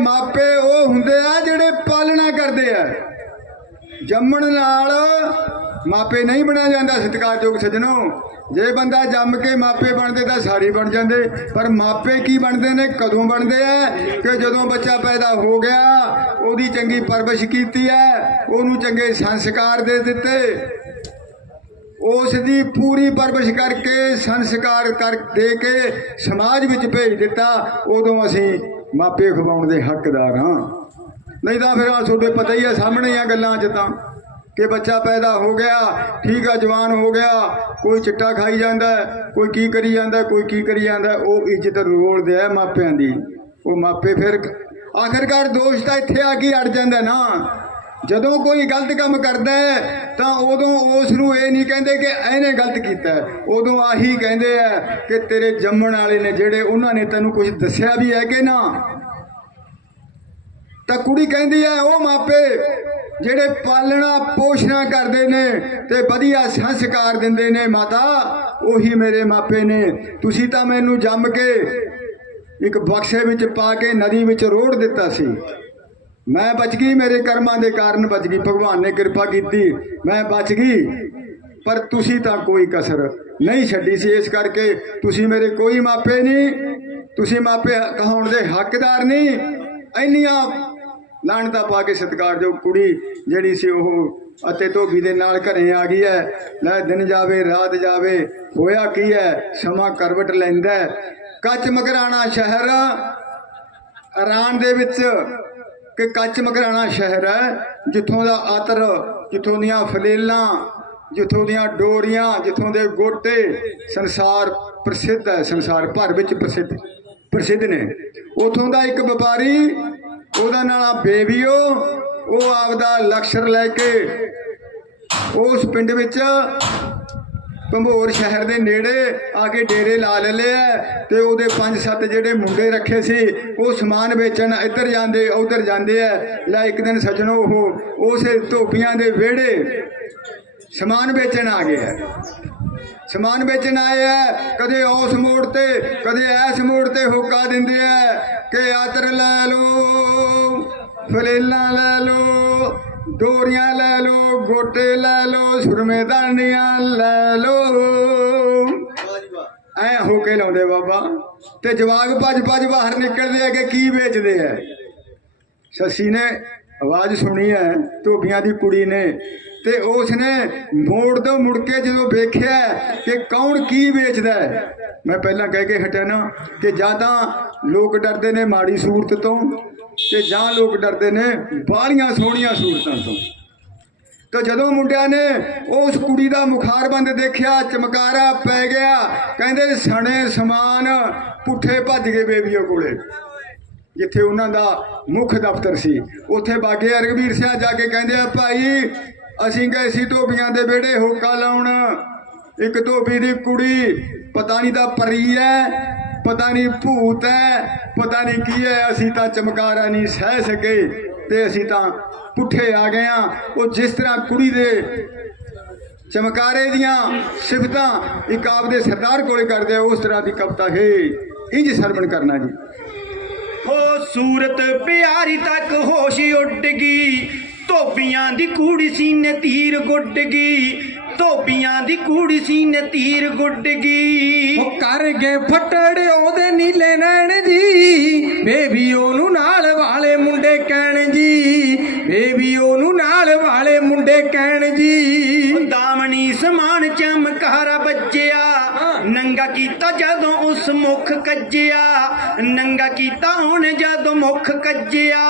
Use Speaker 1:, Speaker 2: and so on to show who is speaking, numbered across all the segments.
Speaker 1: ਮਾਪੇ ਉਹ ਹੁੰਦੇ ਆ ਜਿਹੜੇ ਪਾਲਣਾ ਕਰਦੇ ਆ। ਜੰਮਣ ਨਾਲ ਮਾਪੇ ਨਹੀਂ ਬਣਿਆ ਜਾਂਦਾ ਸਤਿਕਾਰਯੋਗ ਸੱਜਣੋ। ਜੇ ਬੰਦਾ ਜੰਮ ਕੇ ਮਾਪੇ ਬਣਦੇ ਤਾਂ ਸਾੜੀ ਬਣ ਜਾਂਦੇ। ਪਰ ਮਾਪੇ ਕੀ ਬਣਦੇ ਨੇ? ਕਦੋਂ ਬਣਦੇ ਆ? ਕਿ ਜਦੋਂ ਬੱਚਾ ਪੈਦਾ ਹੋ ਗਿਆ, ਉਹਦੀ ਚੰਗੀ ਪਰਵਰਿਸ਼ ਕੀਤੀ ਹੈ, ਉਹਨੂੰ ਚੰਗੇ ਸੰਸਕਾਰ ਦੇ ਦਿੱਤੇ। ਉਸ ਦੀ ਪੂਰੀ ਪਰਵਰਿਸ਼ ਕਰਕੇ, ਸੰਸਕਾਰ ਕਰ ਦੇ ਕੇ ਸਮਾਜ ਵਿੱਚ ਭੇਜ ਦਿੱਤਾ। ਉਦੋਂ ਅਸੀਂ ਮਾਪੇ ਖਵਾਉਣ ਦੇ ਹੱਕਦਾਰ ਹਾਂ। ਨਹੀਂ ਤਾਂ ਫਿਰ ਆ ਤੁਹਾਡੇ ਪਤਾ ਹੀ ਆ, ਸਾਹਮਣੇ ਆ ਗੱਲਾਂ 'ਚ ਤਾਂ। ਕਿ ਬੱਚਾ ਪੈਦਾ ਹੋ ਗਿਆ, ਠੀਕ ਆ, ਜਵਾਨ ਹੋ ਗਿਆ, ਕੋਈ ਚਿੱਟਾ ਖਾਈ ਜਾਂਦਾ ਕੋਈ ਕੀ ਕਰੀ ਜਾਂਦਾ ਕੋਈ ਕੀ ਕਰੀ ਜਾਂਦਾ ਉਹ ਇੱਜ਼ਤ ਰੋਲਦੇ ਆ ਮਾਪਿਆਂ ਦੀ। ਉਹ ਮਾਪੇ ਫਿਰ ਆਖਰਕਾਰ ਦੋਸ਼ ਤਾਂ ਇੱਥੇ ਆ ਕੇ ਅੜ ਜਾਂਦਾ ਨਾ। ਜਦੋਂ ਕੋਈ ਗਲਤ ਕੰਮ ਕਰਦਾ ਹੈ, ਤਾਂ ਉਦੋਂ ਉਸ ਨੂੰ ਇਹ ਨਹੀਂ ਕਹਿੰਦੇ ਕਿ ਇਹਨੇ ਗਲਤ ਕੀਤਾ ਉਦੋਂ ਆਹੀ ਕਹਿੰਦੇ ਆ ਕਿ ਤੇਰੇ ਜੰਮਣ ਵਾਲੇ ਨੇ ਜਿਹੜੇ ਉਹਨਾਂ ਨੇ ਤੈਨੂੰ ਕੁਝ ਦੱਸਿਆ ਵੀ ਹੈ ਕਿ ਨਾ, ਤਾਂ ਕੁੜੀ ਕਹਿੰਦੀ ਹੈ, ਉਹ ਮਾਪੇ, ਜਿਹੜੇ ਪਾਲਣਾ ਪੋਸ਼ਣਾ ਕਰਦੇ ਨੇ ਤੇ ਵਧੀਆ ਸੰਸਕਾਰ ਦਿੰਦੇ ਨੇ ਮਾਤਾ, ਉਹੀ ਮੇਰੇ ਮਾਪੇ ਨੇ। ਤੁਸੀਂ ਤਾਂ ਮੈਨੂੰ ਜੰਮ ਕੇ ਇੱਕ ਬਕਸੇ ਵਿੱਚ ਪਾ ਕੇ ਨਦੀ ਵਿੱਚ ਰੋੜ ਦਿੱਤਾ ਸੀ। ਮੈਂ ਬਚ ਗਈ, ਮੇਰੇ ਕਰਮਾਂ ਦੇ ਕਾਰਨ ਬਚ ਗਈ, ਭਗਵਾਨ ਨੇ ਕਿਰਪਾ ਕੀਤੀ, ਮੈਂ ਬਚ ਗਈ। ਪਰ ਤੁਸੀਂ ਤਾਂ ਕੋਈ ਕਸਰ ਨਹੀਂ ਛੱਡੀ ਸੀ, ਇਸ ਕਰਕੇ ਤੁਸੀਂ ਮੇਰੇ ਕੋਈ ਮਾਪੇ ਨਹੀਂ, ਤੁਸੀਂ ਮਾਪੇ ਕਹਾਉਣ ਦੇ ਹੱਕਦਾਰ ਨਹੀਂ। ਇੰਨੀਆਂ ਲਾਣਤਾ ਪਾ ਕੇ ਸਤਿਕਾਰਯੋਗ ਕੁੜੀ ਜਿਹੜੀ ਸੀ ਉਹ ਅਤੇ ਧੋਬੀ ਦੇ ਨਾਲ ਘਰੇ ਆ ਗਈ ਹੈ। ਲੈ ਦਿਨ ਜਾਵੇ, ਰਾਤ ਜਾਵੇ, ਹੋਇਆ ਕੀ ਹੈ? ਸਮਾਂ ਕਰਵਟ ਲੈਂਦਾ ਕੱਚ ਮਕਰਾਣਾ ਸ਼ਹਿਰ ਇਰਾਨ ਦੇ ਵਿੱਚ ਕਿ ਕੱਚ ਮਕਰਾਣਾ ਸ਼ਹਿਰ ਹੈ, ਜਿੱਥੋਂ ਦਾ ਆਤਰ, ਜਿੱਥੋਂ ਦੀਆਂ ਫਲੇਲਾਂ, ਜਿੱਥੋਂ ਦੀਆਂ ਡੋਰੀਆਂ, ਜਿੱਥੋਂ ਦੇ ਗੋਟੇ, ਸੰਸਾਰ ਪ੍ਰਸਿੱਧ ਹੈ, ਸੰਸਾਰ ਭਰ ਵਿੱਚ ਪ੍ਰਸਿੱਧ ਪ੍ਰਸਿੱਧ ਨੇ। ਉਥੋਂ ਦਾ ਇੱਕ ਵਪਾਰੀ, ਉਹਦਾ ਨਾਮ ਬੇਬੀਓ, ਉਹ ਆਪਦਾ ਲਕਸ਼ਰ ਲੈ ਕੇ ਉਸ ਪਿੰਡ ਵਿੱਚ ਭੰਬੋਰ ਸ਼ਹਿਰ ਦੇ ਨੇੜੇ ਆ ਕੇ ਡੇਰੇ ਲਾ ਲਏ ਆ ਤੇ ਉਹਦੇ ਪੰਜ ਸੱਤ ਜਿਹੜੇ ਮੁੰਡੇ ਰੱਖੇ ਸੀ, ਉਹ ਸਮਾਨ ਵੇਚਣ ਇੱਧਰ ਜਾਂਦੇ, ਉੱਧਰ ਜਾਂਦੇ ਆ। ਲੈ ਇੱਕ ਦਿਨ ਸੱਜਣੋ ਉਹ, ਉਸੇ ਧੋਪੀਆਂ ਦੇ ਵਿਹੜੇ ਸਮਾਨ ਵੇਚਣ ਆ ਗਿਆ ਸਮਾਨ ਵੇਚਣ ਆਏ ਆ, ਕਦੇ ਉਸ ਮੋੜ ਤੇ, ਕਦੇ ਐਸ ਮੋੜ ਤੇ ਹੋਕਾ ਦਿੰਦੇ ਆ ਕਿ ਆਤਰ ਲੈ ਲੋ ਫਲੇਲਾਂ ਲੈ ਲੋ ਡੋਰੀਆਂ ਲੈ ਲੋ ਗੋਟੇ ਲੈ ਲੋ ਸੁਰਮੇਦਾਨੀਆਂ ਲੈ ਲੋ ਐ ਹੋ ਕੇ ਲਾਉਂਦੇ ਬਾਬਾ। ਤੇ ਜਵਾਗ ਭੱਜ ਭੱਜ ਬਾਹਰ ਨਿਕਲਦੇ ਆ ਕਿ ਕੀ ਵੇਚਦੇ ਆ? ਸੱਸੀ ਨੇ ਆਵਾਜ਼ ਸੁਣੀ ਹੈ, ਧੋਬੀਆਂ ਦੀ ਕੁੜੀ ਨੇ। ਤੇ ਉਸ ਨੇ ਮੋੜ ਤੋਂ ਮੁੜ ਕੇ ਜਦੋਂ ਵੇਖਿਆ ਕਿ ਕੌਣ ਕੀ ਵੇਚਦਾ ਹੈ, ਮੈਂ ਪਹਿਲਾਂ ਕਹਿ ਕੇ ਹਟਿਆ ਨਾ ਕਿ ਜਾਂ ਤਾਂ ਲੋਕ ਡਰਦੇ ਨੇ ਮਾੜੀ ਸੂਰਤ ਤੋਂ ਤੇ ਜਾਂ ਲੋਕ ਡਰਦੇ ਨੇ, ਬਾਹਲੀਆਂ ਸੋਹਣੀਆਂ ਸੂਰਤਾਂ ਤੋਂ। ਤਾਂ ਜਦੋਂ ਮੁੰਡਿਆਂ ਨੇ ਉਸ ਕੁੜੀ ਦਾ ਮੁਖਾਰਬੰਦ ਦੇਖਿਆ, ਚਮਕਾਰਾ ਪੈ ਗਿਆ, ਕਹਿੰਦੇ ਸਣੇ ਸਮਾਨ ਪੁੱਠੇ ਭੱਜ ਗਏ ਬੇਬੀਓ ਕੋਲੇ। ਜਿੱਥੇ ਉਹਨਾਂ ਦਾ ਮੁੱਖ ਦਫ਼ਤਰ ਸੀ। ਉੱਥੇ ਬਾਗੇ ਰਗਵੀਰ ਸਿੰਘ ਜਾ ਕੇ ਕਹਿੰਦੇ ਆ, ਭਾਈ, ਅਸੀਂ ਗਏ ਸੀ ਧੋਬੀਆਂ ਦੇ ਵਿਹੜੇ, ਹੋਕਾ ਲਾਉਣ। ਇੱਕ ਧੋਬੀ ਦੀ ਕੁੜੀ, ਪਤਾ ਨਹੀਂ ਤਾਂ ਪਰੀ ਹੈ ਪਤਾ ਨਹੀਂ ਭੂਤ ਹੈ, ਪਤਾ ਨਹੀਂ ਕੀ ਹੈ, ਅਸੀਂ ਤਾਂ ਚਮਕਾਰਾ ਨਹੀਂ ਸਹਿ ਸਕੇ ਤੇ ਅਸੀਂ ਤਾਂ ਪੁੱਠੇ ਆ ਗਏ ਆ ਉਹ ਜਿਸ ਤਰ੍ਹਾਂ ਕੁੜੀ ਦੇ ਚਮਕਾਰੇ ਦੀਆਂ ਸਿਫਤਾਂ ਇੱਕ ਆਪਦੇ ਸਰਦਾਰ ਕੋਲੇ ਕਰਦੇ ਆ, ਉਸ ਤਰ੍ਹਾਂ ਦੀ ਕਵਿਤਾ ਹੈ। ਇੰਜ ਸਰਵਣ ਕਰਨਾ ਜੀ।
Speaker 2: ਹੋ ਸੂਰਤ ਪਿਆਰੀ ਤੱਕ ਹੋਸ਼ ਉੱਡ ਗਈ, ਧੋਬੀਆਂ ਦੀ ਕੂੜੀ ਸੀਨੇ ਤੀਰ ਗੁੱਡ ਗਈ। ਧੋਬੀਆਂ ਦੀ ਕੂੜੀ ਸੀਨੇ ਤੀਰ ਗੁੱਡ ਗਈ
Speaker 3: ਉਹ ਕਰ ਗਏ ਫੱਟੜ ਉਹਦੇ ਨੀਲੇ ਨੈਣ ਜੀ। ਬੇਬੀ ਉਹਨੂੰ ਨਾਲ ਵਾਲੇ ਮੁੰਡੇ ਕਹਿਣ ਜੀ। ਬੇਬੀ ਉਹਨੂੰ ਨਾਲ ਵਾਲੇ ਮੁੰਡੇ ਕਹਿਣ ਜੀ।
Speaker 2: ਦਾਮਣੀ ਸਮਾਨ ਚਮਕਾਰਾ ਬੱਜਿਆ ਨੰਗਾ ਕੀਤਾ ਜਦੋਂ ਉਸ ਮੁਖ ਕੱਜਿਆ ਨੰਗਾ ਕੀਤਾ ਹੁਣ ਜਦੋਂ ਮੁਖ ਕੱਜਿਆ।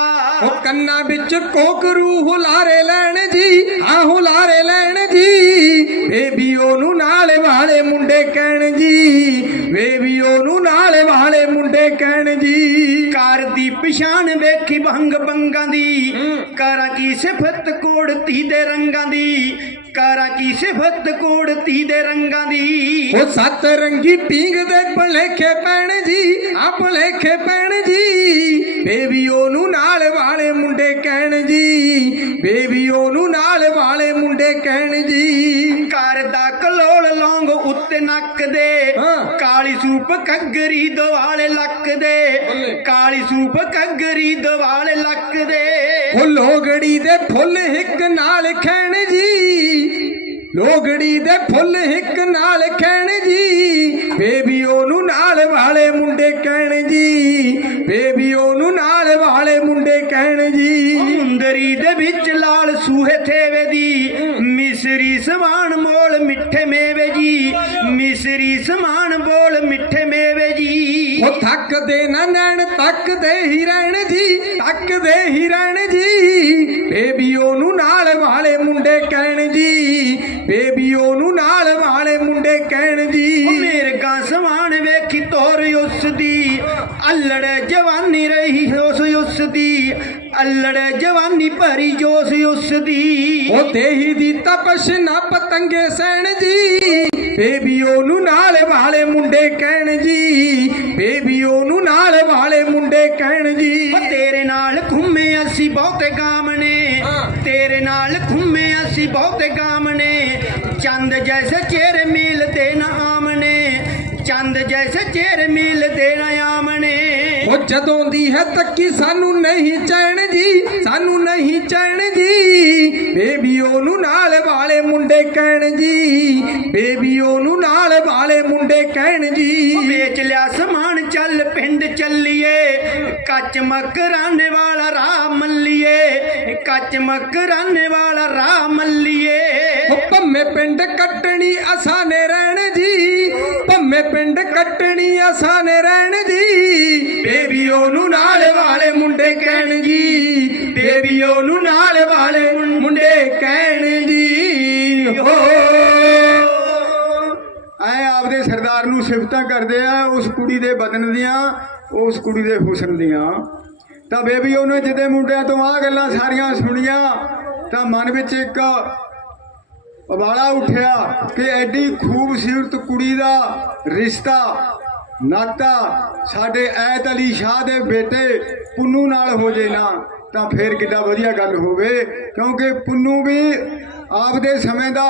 Speaker 3: ਉਹ ਕੰਨਾਂ ਵਿੱਚ ਕੋਕਰੂ ਹੁਲਾਰੇ ਲੈਣ ਜੀ ਆ ਹੁਲਾਰੇ ਲੈਣ ਜੀ। ਬੇਬੀ ਉਹਨੂੰ ਨਾਲ ਵਾਲੇ ਮੁੰਡੇ ਕਹਿਣ ਜੀ ਬੇਬੀ ਉਹਨੂੰ ਨਾਲ ਵਾਲੇ ਮੁੰਡੇ ਕਹਿਣ ਜੀ।
Speaker 2: ਕਾਰ ਦੀ ਪਛਾਣ ਵੇਖੀ ਭੰਗ ਬੰਗਾਂ ਦੀ ਕਾਰਾਂ ਕੀ ਸਿਫਤ ਕੋੜਤੀ ਦੇ ਰੰਗਾਂ ਦੀ ਕਾਰਾਂ ਕੀ ਸਿਫਤ ਕੋੜਤੀ ਦੇ ਰੰਗਾਂ ਦੀ?
Speaker 3: ਉਹ ਸੱਤ ਰੰਗੀ ਪੀਂਗ ਦੇ ਭਲੇਖੇ ਪੈਣ ਜੀ ਆ ਭਲੇਖੇ ਪੈਣ ਜੀ। ਬੇਬੀ ਉਹਨੂੰ ਨਾਲ ਵਾਲੇ ਮੁੰਡੇ ਕਹਿਣ ਜੀ। ਬੇਬੀ ਉਹਨੂੰ ਨਾਲ ਵਾਲੇ ਮੁੰਡੇ ਕਹਿਣ ਜੀ।
Speaker 2: ਕਰਦਾ ਕਲੋਲ ਲੌਂਗ ਉੱਤੇ ਨੱਕ ਦੇ। ਕਾਲੀ ਸੂਪ ਘੱਗਰੀ ਦਵਾਲੇ ਲੱਕ ਦੇ। ਕਾਲੀ ਸੂਪ ਘੱਗਰੀ ਦਵਾਲੇ ਲੱਕ ਦੇ।
Speaker 3: ਉਹ ਲੋਗੜੀ ਦੇ ਫੁੱਲ ਹਿੱਕ ਨਾਲ ਖੈਣ ਜੀ। ਲੋਗੜੀ ਦੇ ਫੁੱਲ ਹਿੱਕ ਨਾਲ ਖੈਣ ਜੀ। ਬੇਬੀ ਉਹਨੂੰ ਨਾਲ ਵਾਲੇ ਮੁੰਡੇ ਕਹਿਣ ਜੀ। ਬੇਬੀ ਉਹਨੂੰ ਨਾਲ ਵਾਲੇ ਮੁੰਡੇ ਕਹਿਣ ਜੀ।
Speaker 2: ਮੁੰਦਰੀ ਦੇ ਵਿੱਚ ਲਾਲ ਸੂਹੇ ਥੇਵੇ
Speaker 3: ਥੱਕਦੇ ਨਾ ਨੈਣ ਤੱਕਦੇ ਹੀ ਰਹਿਣ ਜੀ ਤੱਕਦੇ ਹੀ ਰਹਿਣ ਜੀ। ਬੇਬੀ ਉਹਨੂੰ ਨਾਲ ਵਾਲੇ ਮੁੰਡੇ ਕਹਿਣ ਜੀ ਬੇਬੀ ਉਹਨੂੰ ਨਾਲ ਵਾਲੇ ਮੁੰਡੇ ਕਹਿਣ ਜੀ।
Speaker 2: ਮੇਰਗਾ ਸਮਾਨ ਵੇਖੀ ਤੋਰ ਉਸ ਦੀ ਅਲੜ ਜਵਾਨੀ ਰਹੀ ਉਸ ਉਸ ਦੀ ਅਲੜ ਜਵਾਨੀ ਭਰੀ ਜੋਸ ਉਸ ਦੀ।
Speaker 3: ਉਹ ਦੇਹੀ ਦੀ ਤਪਸ਼ ਨਾ ਪਤੰਗੇ ਸਹਿਣ ਜੀ। ਬੇਬੀ ਉਹਨੂੰ ਨਾਲ ਵਾਲੇ ਮੁੰਡੇ ਕਹਿਣ ਜੀ। ਬੇਬੀ ਉਹਨੂੰ ਨਾਲ ਵਾਲੇ ਮੁੰਡੇ ਕਹਿਣ ਜੀ।
Speaker 2: ਤੇਰੇ ਨਾਲ ਘੁੰਮੇ ਅਸੀਂ ਬਹੁਤੇ ਗਾਮਨੇ
Speaker 3: ਹਾਂ।
Speaker 2: ਤੇਰੇ ਨਾਲ ਘੁੰਮੇ ਅਸੀਂ ਬਹੁਤੇ ਗਾਮਨੇ ਚੰਦ ਜੈਸੇ ਚਿਹਰੇ ਮਿਲਦੇ ਨਾ ਆਮਨੇ ਚੰਦ ਜੈਸੇ ਚਿਹਰੇ ਮਿਲਦੇ ਨਾ ਆਮਨੇ
Speaker 3: ਉਹ ਜਦੋਂ ਦੀ ਹੈ ਤੱਕੀ ਸਾਨੂੰ ਨਹੀਂ ਚੈਨ ਜੀ ਸਾਨੂੰ ਨਹੀਂ ਚੈਨ ਜੀ। ਬੇਬੀ ਉਹਨੂੰ ਨਾਲ ਵਾਲੇ ਮੁੰਡੇ ਕਹਿਣ ਜੀ। ਬੇਬੀ ਉਹਨੂੰ ਨਾਲ ਵਾਲੇ ਮੁੰਡੇ ਕਹਿਣ ਜੀ।
Speaker 2: ਵੇਚ ਲਿਆ ਸਮਾਨ ਚੱਲ ਪਿੰਡ ਚੱਲੀਏ। ਕੱਚ ਮਕਰਾਨੇ ਵਾਲਾ ਰਾਹ ਮੱਲੀਏ। ਕੱਚ ਮਕਰਾਨੇ ਵਾਲਾ ਰਾਹ ਮੱਲੀਏ।
Speaker 3: ਉਹ ਭੰਮੇ ਪਿੰਡ ਕੱਟਣੀ ਆਸਾਨੇ ਰਹਿਣ ਜੀ। ਭੰਮੇ ਪਿੰਡ ਕੱਟਣੀ ਆਸਾਨੇ ਰਹਿਣ ਜੀ। ਬੇਬੀ ਉਹਨੂੰ ਨਾਲ ਵਾਲੇ ਮੁੰਡੇ ਕਹਿਣ ਜੀ। ਬੇਬੀ ਉਹਨੂੰ ਨਾਲ ਵਾਲੇ ਮੁੰਡੇ ਕਹਿਣ ਜੀ। ਹੋ।
Speaker 1: ਐ ਆਪਦੇ ਸਰਦਾਰ ਨੂੰ ਸਿਫਤਾਂ ਕਰਦੇ ਆ, ਉਸ ਕੁੜੀ ਦੇ ਬਦਨ ਦੀਆਂ, ਉਸ ਕੁੜੀ ਦੇ ਹੁਸਨ ਦੀਆਂ। ਤਾਂ ਬੇਬੀ ਉਹਨੇ ਜਿਹਦੇ ਮੁੰਡਿਆਂ ਤੋਂ ਆ ਗੱਲਾਂ ਸਾਰੀਆਂ ਸੁਣੀਆਂ, ਤਾਂ ਮਨ ਵਿੱਚ ਇੱਕ ਉਬਾਲਾ ਉੱਠਿਆ ਕਿ ਐਡੀ ਖੂਬਸੂਰਤ ਕੁੜੀ ਦਾ ਰਿਸ਼ਤਾ, ਨਾਤਾ ਸਾਡੇ ਐਤ ਅਲੀ ਸ਼ਾਹ ਦੇ ਬੇਟੇ ਪੁੰਨੂ ਨਾਲ ਹੋ ਜੇ ਨਾ, ਤਾਂ ਫੇਰ ਕਿੱਡਾ ਵਧੀਆ ਗੱਲ ਹੋਵੇ ਕਿਉਂਕਿ ਪੁੰਨੂ ਵੀ ਆਪਦੇ ਸਮੇਂ ਦਾ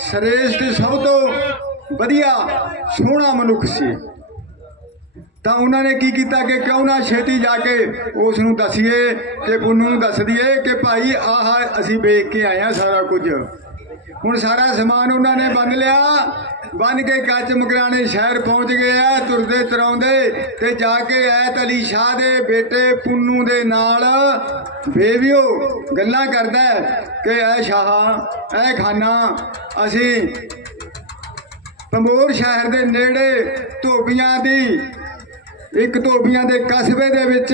Speaker 1: ਸ੍ਰੇਸ਼ਟ ਸਭ ਤੋਂ ਵਧੀਆ ਸੋਹਣਾ ਮਨੁੱਖ ਸੀ। ਤਾਂ ਉਹਨਾਂ ਨੇ ਕੀ ਕੀਤਾ ਕਿ ਕਿਉਂ ਨਾ ਛੇਤੀ ਜਾ ਕੇ ਉਸ ਨੂੰ ਦੱਸੀਏ ਕਿ ਪੁੰਨੂ ਨੂੰ ਦੱਸ ਦਈਏ ਕਿ ਭਾਈ, ਆਹ ਅਸੀਂ ਵੇਖ ਕੇ ਆਏ ਆ ਸਾਰਾ ਕੁਝ। ਹੁਣ ਸਾਰਾ ਸਮਾਨ ਉਹਨਾਂ ਨੇ ਬੰਨ ਲਿਆ। ਬੰਨ ਕੇ ਕੱਚ ਮਕਰਾਣੇ ਸ਼ਹਿਰ ਪਹੁੰਚ ਗਏ ਆ, ਤੁਰਦੇ ਤਰਾਉਂਦੇ ਤੇ ਜਾ ਕੇ ਐਤ ਅਲੀ ਸ਼ਾਹ ਦੇ ਬੇਟੇ ਪੁੰਨੂ ਦੇ ਨਾਲ। ਬੇਵਿਓ ਗੱਲਾਂ ਕਰਦਾ ਕਿ ਐ ਸ਼ਾਹ, ਐ ਖਾਨਾ, ਅਸੀਂ ਪੰਬੋਰ ਸ਼ਹਿਰ ਦੇ ਨੇੜੇ ਧੋਬੀਆਂ ਦੀ ਇੱਕ ਧੋਬੀਆਂ ਦੇ ਕਸਬੇ ਦੇ ਵਿੱਚ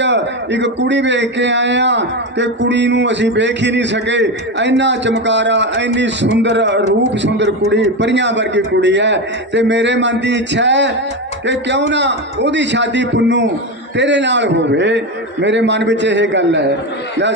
Speaker 1: ਇੱਕ ਕੁੜੀ ਵੇਖ ਕੇ ਆਏ ਆ ਤੇ ਕੁੜੀ ਨੂੰ ਅਸੀਂ ਵੇਖ ਹੀ ਨਹੀਂ ਸਕੇ। ਇੰਨਾ ਚਮਕਾਰਾ, ਇੰਨੀ ਸੁੰਦਰ ਰੂਪ ਸੁੰਦਰ ਕੁੜੀ, ਪਰੀਆਂ ਵਰਗੀ ਕੁੜੀ ਹੈ ਤੇ ਮੇਰੇ ਮਨ ਦੀ ਇੱਛਾ ਹੈ ਕਿ ਕਿਉਂ ਨਾ ਉਹਦੀ ਸ਼ਾਦੀ ਪੁੰਨੂ ਤੇਰੇ ਨਾਲ ਹੋਵੇ। ਮੇਰੇ ਮਨ ਵਿੱਚ ਇਹ ਗੱਲ ਹੈ ਲੈ